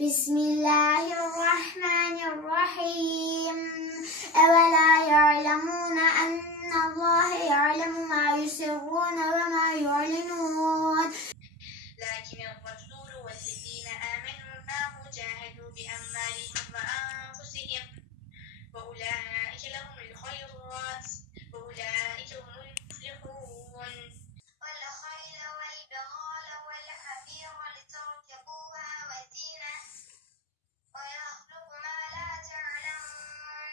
بسم الله الرحمن الرحيم أولا يعلمون أن الله يعلم ما يسرون وما يعلنون لكن الرسول والذين آمنوا معه جاهدوا بأموالهم وأنفسهم وأولئك لهم الخيرات وأولئك هم المفلحون والخيل والبغال والحمير لتركبوها وزينة ويخلق ما لا تعلمون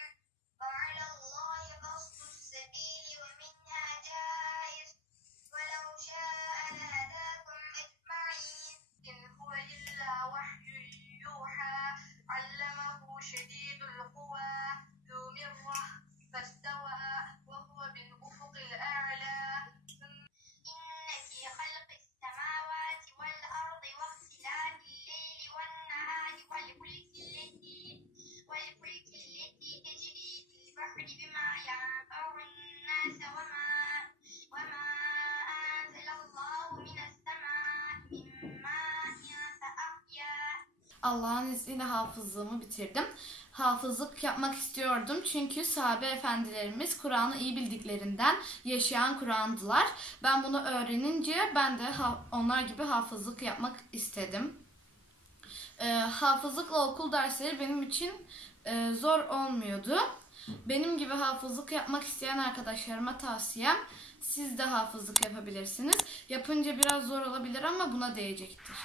وعلى الله قصد السبيل ومنها جائر ولو شاء لهداكم أجمعين إن هو إلا وحي يوحى علمه شديد القوى ذو مرة فاستوى وهو بالأفق الأعلى إن في خلق السماوات والأرض واختلاف الليل والنهار والفلك التي تجري في البحر بما ينفع الناس وما أنزل الله من السماء من ماء فأحيا. Allah'ın izniyle hafızlığımı bitirdim. Hafızlık yapmak istiyordum çünkü sahabe efendilerimiz Kur'an'ı iyi bildiklerinden yaşayan Kur'an'dılar. Ben bunu öğrenince ben de onlar gibi hafızlık yapmak istedim. Hafızlıkla okul dersleri benim için zor olmuyordu. Benim gibi hafızlık yapmak isteyen arkadaşlarıma tavsiyem, siz de hafızlık yapabilirsiniz. Yapınca biraz zor olabilir ama buna değecektir.